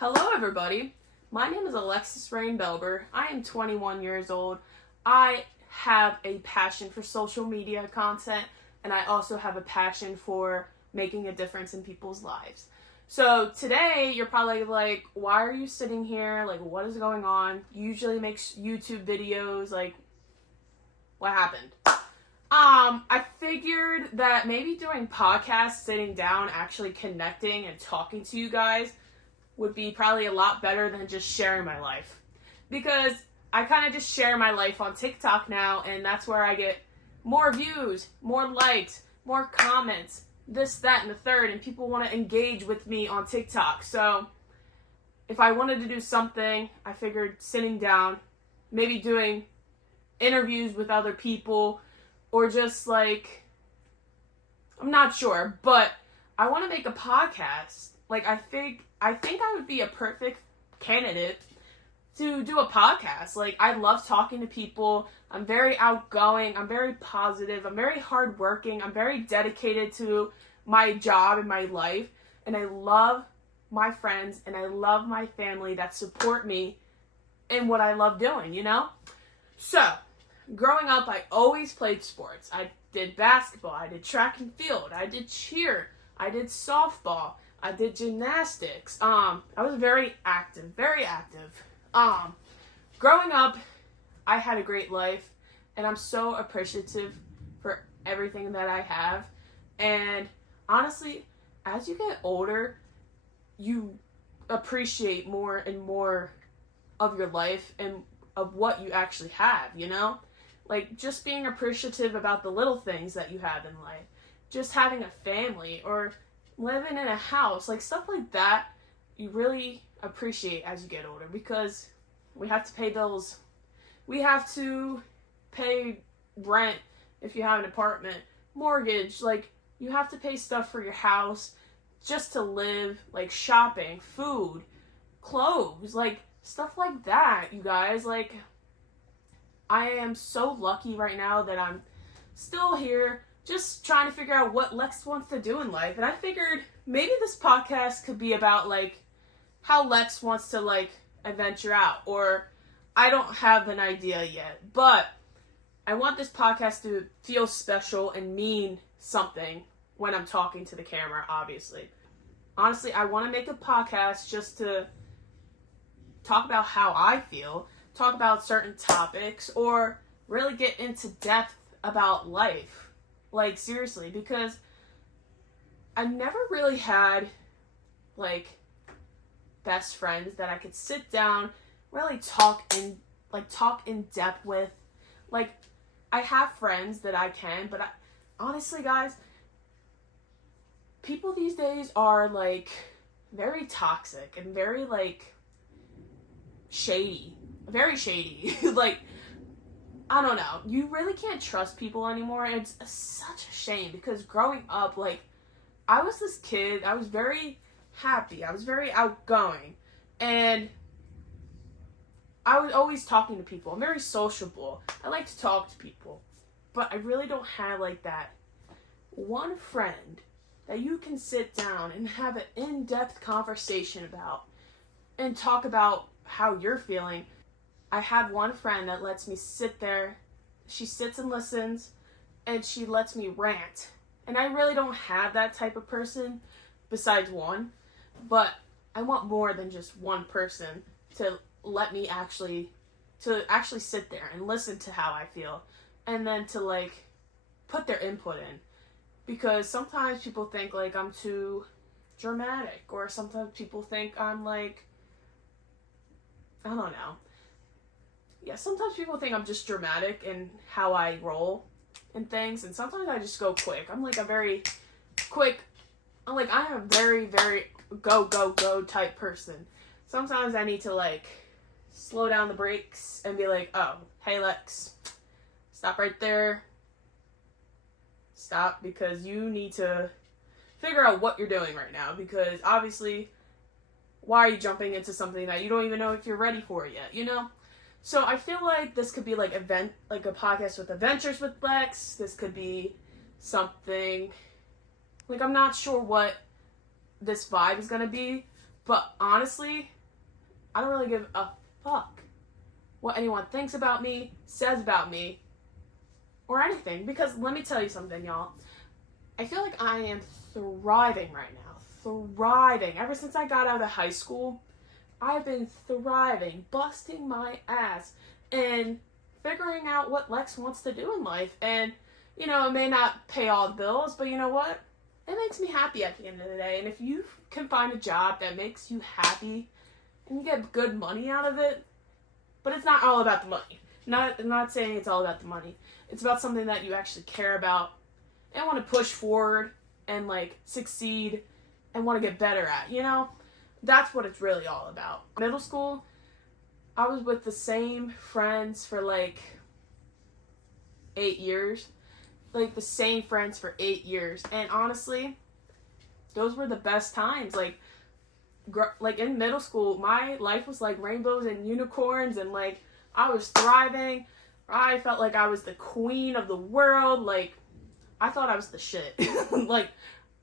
Hello everybody, my name is Alexis Belber. I am 21 years old. I have a passion for social media content, and I also have a passion for making a difference in people's lives. So today you're probably like, why are you sitting here? Like, what is going on? You usually make YouTube videos, like, what happened? I figured that maybe doing podcasts, sitting down, actually connecting and talking to you guys would be probably a lot better than just sharing my life. Because I kind of just share my life on TikTok now, and that's where I get more views, more likes, more comments, this, that, and the third, and people want to engage with me on TikTok. So if I wanted to do something, I figured sitting down, maybe doing interviews with other people, or just like, I'm not sure, but I want to make a podcast. Like, I think I would be a perfect candidate to do a podcast. Like, I love talking to people. I'm very outgoing. I'm very positive. I'm very hardworking. I'm very dedicated to my job and my life. And I love my friends and I love my family that support me in what I love doing, you know? So, growing up, I always played sports. I did basketball. I did track and field. I did cheer. I did softball. I did gymnastics. I was very active. Growing up, I had a great life, and I'm so appreciative for everything that I have. And honestly, as you get older, you appreciate more and more of your life and of what you actually have, you know? Like, just being appreciative about the little things that you have in life. Just having a family, or living in a house, like stuff like that, you really appreciate as you get older, because we have to pay bills. We have to pay rent if you have an apartment, mortgage, like you have to pay stuff for your house just to live, like shopping, food, clothes, like stuff like that, you guys. Like, I am so lucky right now that I'm still here, just trying to figure out what Lex wants to do in life. And I figured maybe this podcast could be about, like, how Lex wants to, like, adventure out. Or I don't have an idea yet. But I want this podcast to feel special and mean something when I'm talking to the camera, obviously. Honestly, I want to make a podcast just to talk about how I feel, talk about certain topics, or really get into depth about life. Like, seriously, because I never really had, like, best friends that I could sit down, really talk in depth with. Like, I have friends that I can, but honestly, guys, people these days are, like, very toxic and very, like, shady. Very shady. Like, I don't know. You really can't trust people anymore. And it's such a shame, because growing up, like, I was this kid. I was very happy. I was very outgoing. And I was always talking to people. I'm very sociable. I like to talk to people. But I really don't have, like, that one friend that you can sit down and have an in-depth conversation about and talk about how you're feeling. I have one friend that lets me sit there. She sits and listens, and she lets me rant. And I really don't have that type of person besides one. But I want more than just one person to let me actually sit there and listen to how I feel. And then to, like, put their input in. Because sometimes people think, like, I'm too dramatic. Or sometimes people think I'm, like, I don't know. Yeah, sometimes people think I'm just dramatic in how I roll and things, and sometimes I just go quick. I'm like a very quick, I am a very, very go type person. Sometimes I need to, like, slow down the brakes and be like, oh, hey Lex, stop right there. Stop, because you need to figure out what you're doing right now, because obviously, why are you jumping into something that you don't even know if you're ready for it yet, you know? So I feel like this could be like a podcast with adventures with Lex. This could be something, like, I'm not sure what this vibe is going to be, But honestly, I don't really give a fuck what anyone thinks about me, says about me, or anything. Because let me tell you something, y'all. I feel like I am thriving right now. Thriving. Ever since I got out of high school, I've been thriving, busting my ass, and figuring out what Lex wants to do in life. And, you know, it may not pay all the bills, but you know what? It makes me happy at the end of the day. And if you can find a job that makes you happy and you get good money out of it, but it's not all about the money. I'm not saying it's all about the money. It's about something that you actually care about and want to push forward and, like, succeed and want to get better at, you know? That's what it's really all about. Middle school, I was with the same friends for, like, 8 years. Like, the same friends for 8 years. And honestly, those were the best times. Like in middle school, my life was like rainbows and unicorns, and like I was thriving. I felt like I was the queen of the world. Like, I thought I was the shit. Like,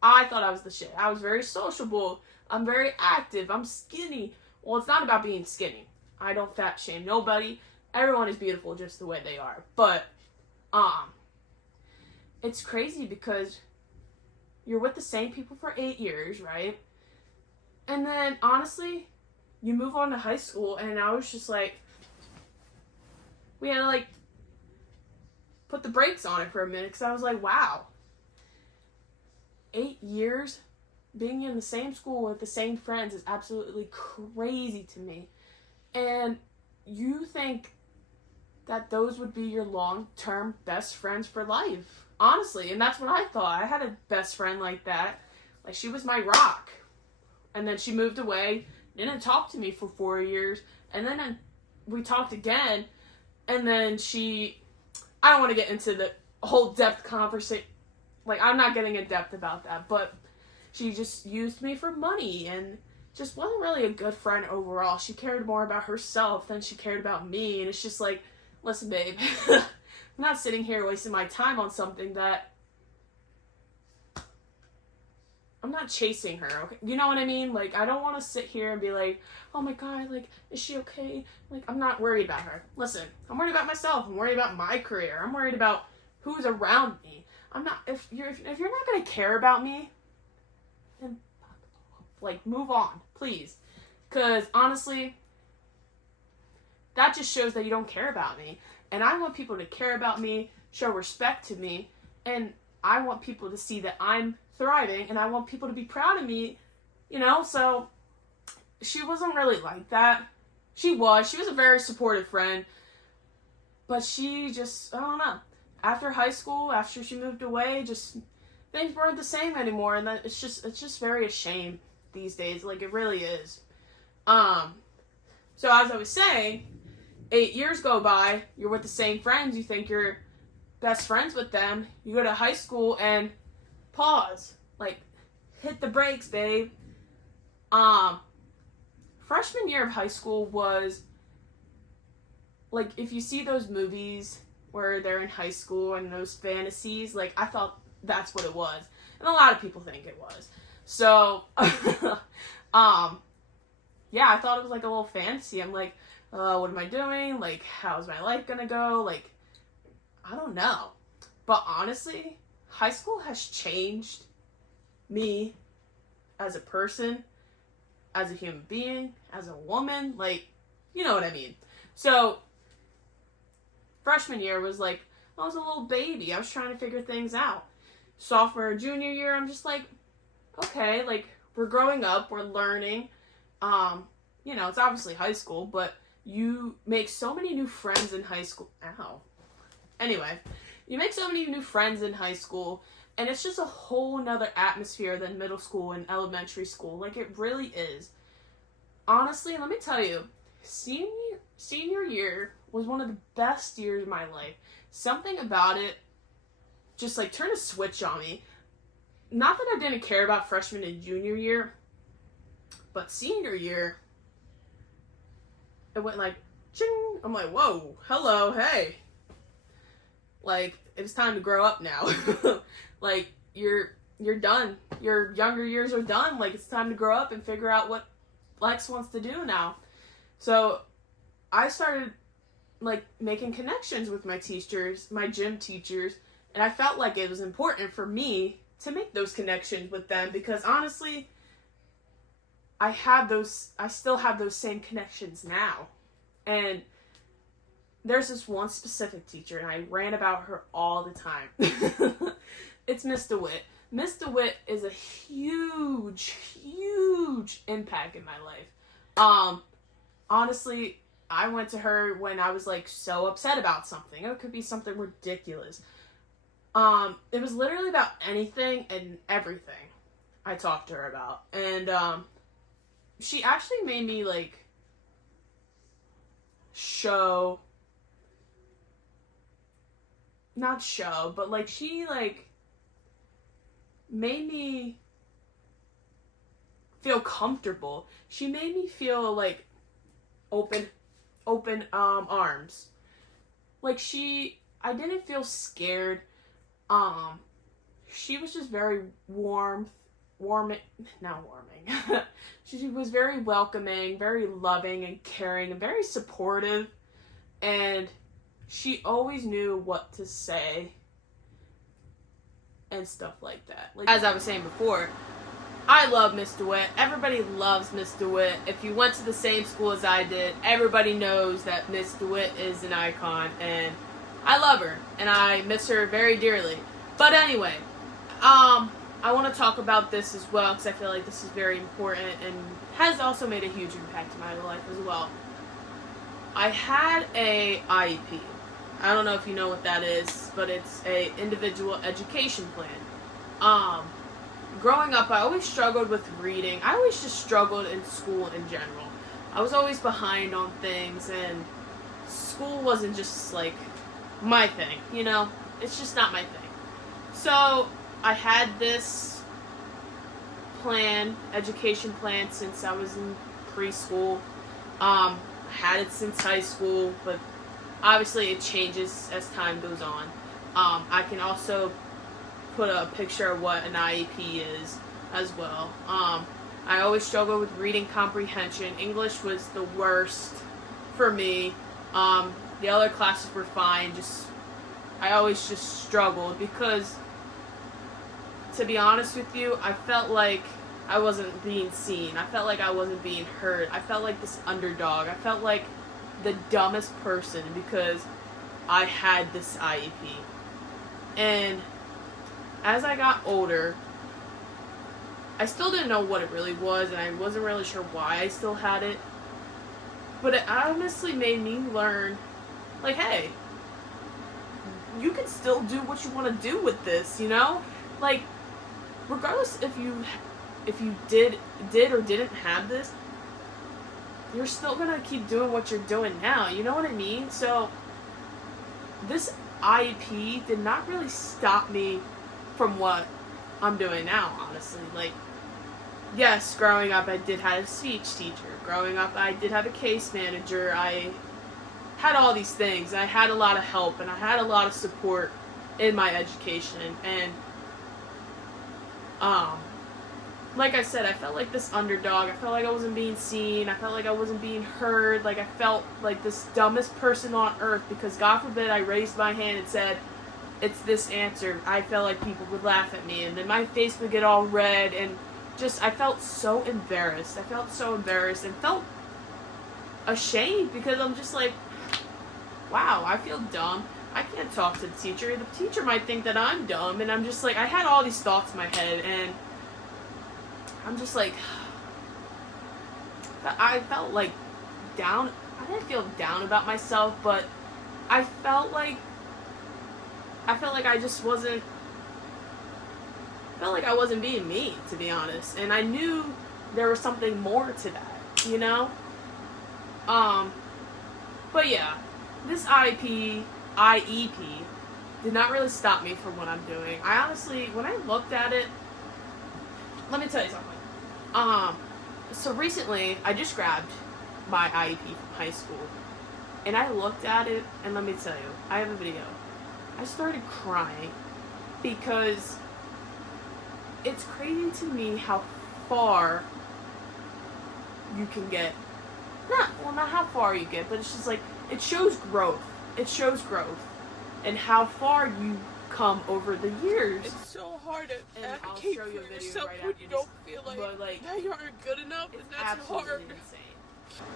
I thought I was the shit. I was very sociable. I'm very active. I'm skinny. Well, it's not about being skinny. I don't fat shame nobody. Everyone is beautiful just the way they are. But it's crazy because you're with the same people for 8 years, right? And then, honestly, you move on to high school, and I was just like, we had to, like, put the brakes on it for a minute, because I was like, wow. 8 years being in the same school with the same friends is absolutely crazy to me. And you think that those would be your long-term best friends for life. Honestly, and that's what I thought. I had a best friend like that. Like, she was my rock. And then she moved away, didn't talk to me for 4 years, and then we talked again, and then I don't want to get into the whole depth conversation. Like, I'm not getting in depth about that, but she just used me for money and just wasn't really a good friend overall. She cared more about herself than she cared about me, and it's just like, listen, babe, I'm not sitting here wasting my time on something that I'm not chasing her, okay? You know what I mean? Like, I don't want to sit here and be like, oh my god, like, is she okay? Like, I'm not worried about her. Listen, I'm worried about myself. I'm worried about my career. I'm worried about who's around me. I'm not, if you're not going to care about me, then, like, move on, please. Because, honestly, that just shows that you don't care about me. And I want people to care about me, show respect to me, and I want people to see that I'm thriving, and I want people to be proud of me, you know? So she wasn't really like that. She was a very supportive friend, but she just, I don't know, after high school, after she moved away, just things weren't the same anymore, and that it's just very a shame these days. Like, it really is. So as I was saying, 8 years go by, you're with the same friends, you think you're best friends with them, you go to high school and pause. Like, hit the brakes, babe. Freshman year of high school was, like, if you see those movies where they're in high school and those fantasies, like, I thought that's what it was. And a lot of people think it was. So, yeah, I thought it was like a little fantasy. I'm like, what am I doing? Like, how's my life gonna go? Like, I don't know. But honestly, high school has changed me as a person, as a human being, as a woman. Like, you know what I mean. So, freshman year was like, I was a little baby. I was trying to figure things out. Sophomore, junior year, I'm just like, okay, like, we're growing up, we're learning. You know, it's obviously high school, but you make so many new friends in high school. Ow. Anyway, you make so many new friends in high school, and it's just a whole nother atmosphere than middle school and elementary school. Like, it really is. Honestly, let me tell you, senior year was one of the best years of my life. Something about it just, like, turned a switch on me. Not that I didn't care about freshman and junior year, but senior year, it went like, ching. I'm like, whoa, hello, hey. Like, it's time to grow up now. Like, you're done. Your younger years are done. Like, it's time to grow up and figure out what Lex wants to do now. So I started like making connections with my teachers, my gym teachers, and I felt like it was important for me to make those connections with them because honestly, I still have those same connections now. And there's this one specific teacher, and I ran about her all the time. It's Miss DeWitt. Miss DeWitt is a huge, huge impact in my life. Honestly, I went to her when I was like so upset about something. It could be something ridiculous. It was literally about anything and everything I talked to her about. And she actually made me like but like she like made me feel comfortable. She made me feel like open arms. Like I didn't feel scared. She was just very warming. She was very welcoming, very loving and caring and very supportive. And she always knew what to say and stuff like that. Like, as I was saying before, I love Miss DeWitt. Everybody loves Miss DeWitt. If you went to the same school as I did, everybody knows that Miss DeWitt is an icon, and I love her, and I miss her very dearly. But anyway, I want to talk about this as well, because I feel like this is very important, and has also made a huge impact in my life as well. I had a IEP. I don't know if you know what that is, but it's a individual education plan. Growing up, I always struggled with reading. I always just struggled in school in general. I was always behind on things, and school wasn't just, like, my thing, you know? It's just not my thing. So, I had this education plan, since I was in preschool. I had it since high school, but obviously it changes as time goes on. I can also put a picture of what an IEP is as well. I always struggled with reading comprehension. English was the worst for me. The other classes were fine. I always just struggled because, to be honest with you, I felt like I wasn't being seen. I felt like I wasn't being heard. I felt like this underdog. I felt like the dumbest person because I had this IEP. And as I got older, I still didn't know what it really was, and I wasn't really sure why I still had it. But it honestly made me learn, like, hey, you can still do what you want to do with this, you know? Like, regardless if you did or didn't have this, you're still gonna keep doing what you're doing now, you know what I mean? So, this IEP did not really stop me from what I'm doing now, honestly. Like, yes, growing up I did have a speech teacher. Growing up I did have a case manager. I had all these things. I had a lot of help, and I had a lot of support in my education. And, like I said, I felt like this underdog. I felt like I wasn't being seen. I felt like I wasn't being heard. Like, I felt like this dumbest person on earth because, God forbid, I raised my hand and said, it's this answer. I felt like people would laugh at me, and then my face would get all red, and I felt so embarrassed. I felt so embarrassed and felt ashamed because I'm just like, wow, I feel dumb. I can't talk to the teacher. The teacher might think that I'm dumb, and I'm just like, I had all these thoughts in my head, and I'm just like, I felt like down. I didn't feel down about myself, but I felt like I just wasn't, felt like I wasn't being me, to be honest. And I knew there was something more to that, you know? But yeah, this IEP did not really stop me from what I'm doing. I honestly, when I looked at it, let me tell you something. So recently, I just grabbed my IEP from high school, and I looked at it, and let me tell you, I have a video. I started crying because it's crazy to me how far you can get. Not how far you get, but it's just like, it shows growth. It shows growth. And how far you come over the years. It's so hard to And advocate for yourself when you don't feel like that you aren't good enough, and that's hard. Insane.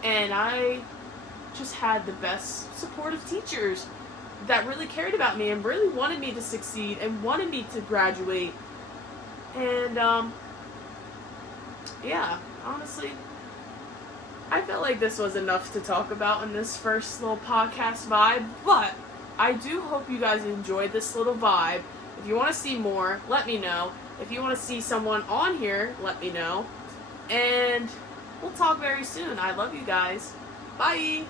And I just had the best supportive teachers that really cared about me and really wanted me to succeed and wanted me to graduate. And yeah, honestly, I felt like this was enough to talk about in this first little podcast vibe, but I do hope you guys enjoyed this little vibe. If you want to see more, let me know. If you want to see someone on here, let me know. And we'll talk very soon. I love you guys. Bye!